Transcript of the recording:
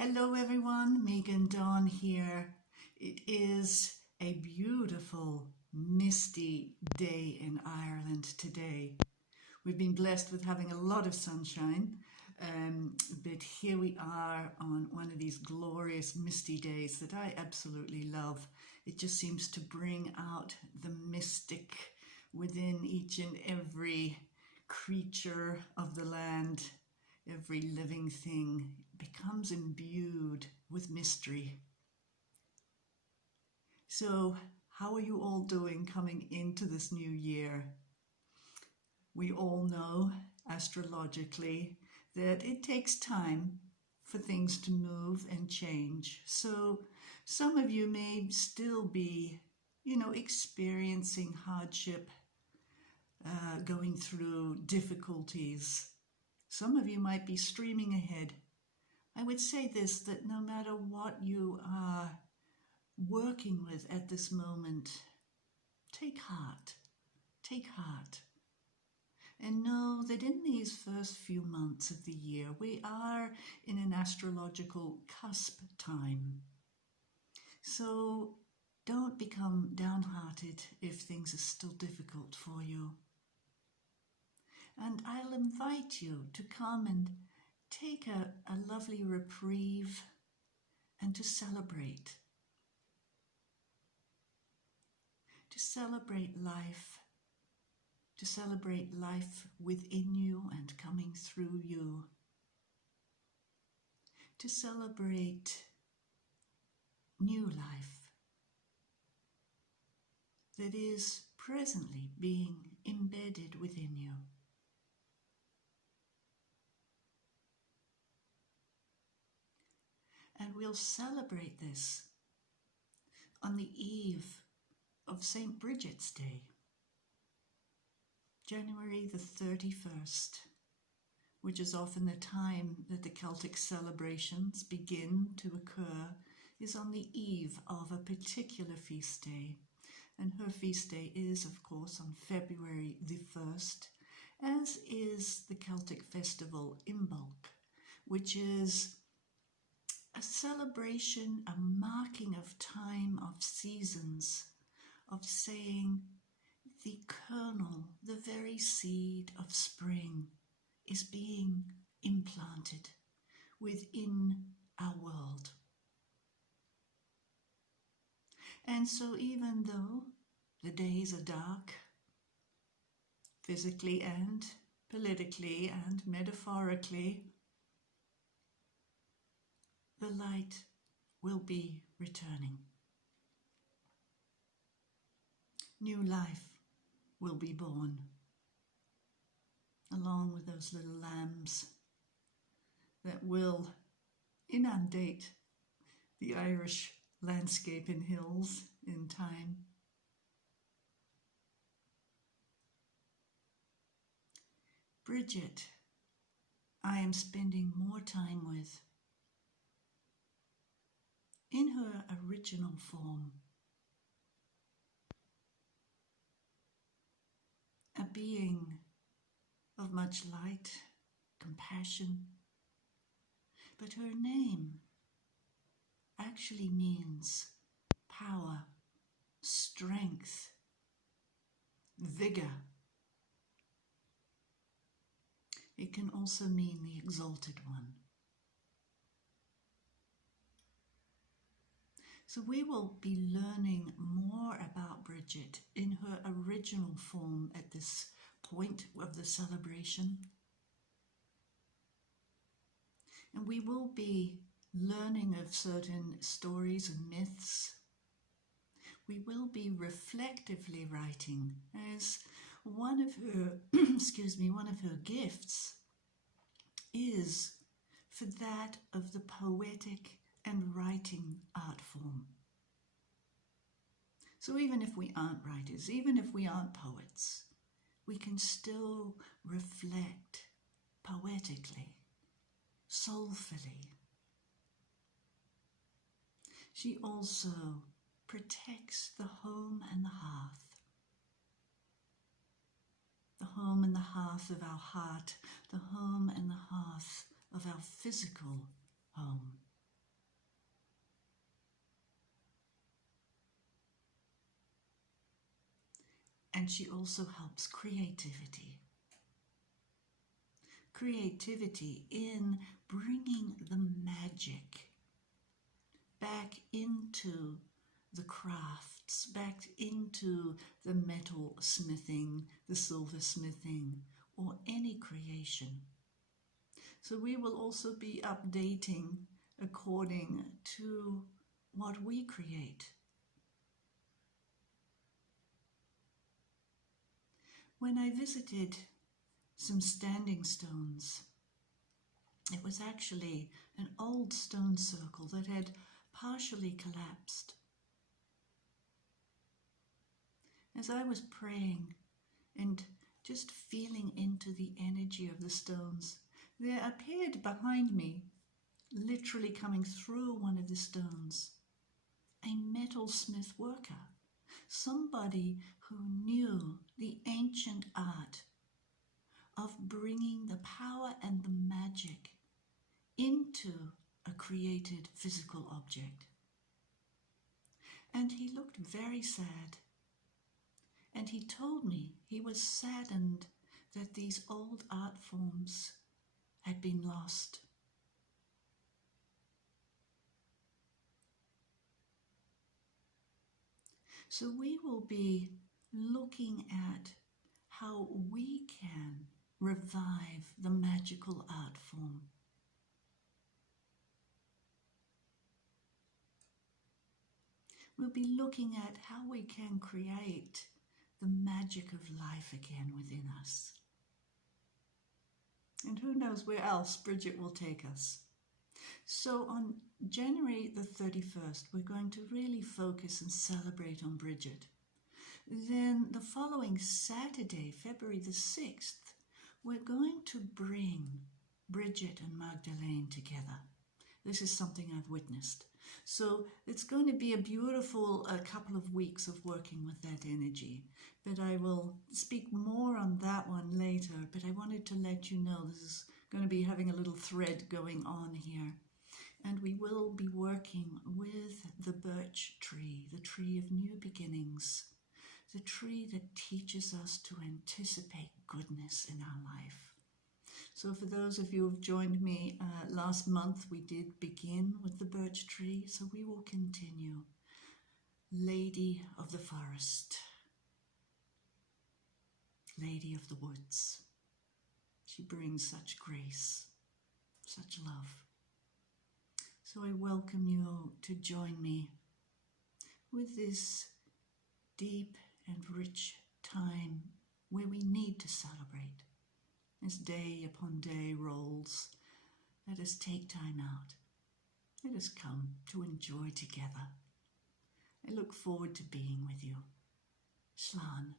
Hello everyone, Megan Dawn here. It is a beautiful, misty day in Ireland today. We've been blessed with having a lot of sunshine, but here we are on one of these glorious misty days that I absolutely love. It just seems to bring out the mystic within each and every creature of the land. Every living thing becomes imbued with mystery. So, how are you all doing coming into this new year? We all know astrologically that it takes time for things to move and change. So, some of you may still be, experiencing hardship, going through difficulties. Some of you might be streaming ahead. I would say this, that no matter what you are working with at this moment, take heart, and know that in these first few months of the year, we are in an astrological cusp time. So don't become downhearted if things are still difficult for you. And I'll invite you to come and take a lovely reprieve and to celebrate. To celebrate life. To celebrate life within you and coming through you. To celebrate new life that is presently being embedded within you. And we'll celebrate this on the eve of St. Brigid's Day, January the 31st, which is often the time that the Celtic celebrations begin to occur, is on the eve of a particular feast day. And her feast day is, of course, on February the 1st, as is the Celtic festival Imbolc, which is a celebration, a marking of time, of seasons, of saying the kernel, the very seed of spring is being implanted within our world. And so even though the days are dark, physically and politically and metaphorically, the light will be returning. New life will be born, along with those little lambs that will inundate the Irish landscape and hills in time. Brigid, I am spending more time with in her original form. A being of much light, compassion, but her name actually means power, strength, vigor. It can also mean the exalted one. So we will be learning more about Brigid in her original form at this point of the celebration. And we will be learning of certain stories and myths. We will be reflectively writing, as one of her, one of her gifts is for that of the poetic and writing art form. So even if we aren't writers, even if we aren't poets, we can still reflect poetically, soulfully. She also protects the home and the hearth. The home and the hearth of our heart, the home and the hearth of our physical home. And she also helps creativity. Creativity in bringing the magic back into the crafts, back into the metal smithing, the silver smithing, or any creation. So we will also be updating according to what we create. When I visited some standing stones, it was actually an old stone circle that had partially collapsed. As I was praying and just feeling into the energy of the stones, there appeared behind me, literally coming through one of the stones, a metalsmith worker, somebody who knew the ancient art of bringing the power and the magic into a created physical object. And he looked very sad. And he told me he was saddened that these old art forms had been lost. So we will be looking at how we can revive the magical art form. We'll be looking at how we can create the magic of life again within us. And who knows where else Brigid will take us. So on January the 31st, we're going to really focus and celebrate on Brigid. Then the following Saturday, February the 6th, we're going to bring Brigid and Magdalene together. This is something I've witnessed. So it's going to be a beautiful couple of weeks of working with that energy. But I will speak more on that one later. But I wanted to let you know this is going to be having a little thread going on here. And we will be working with the birch tree, the tree of new beginnings, the tree that teaches us to anticipate goodness in our life. So for those of you who have joined me last month, we did begin with the birch tree, so we will continue. Lady of the forest, Lady of the woods. She brings such grace, such love. So I welcome you to join me with this deep and rich time where we need to celebrate. As day upon day rolls, let us take time out. Let us come to enjoy together. I look forward to being with you. Slan.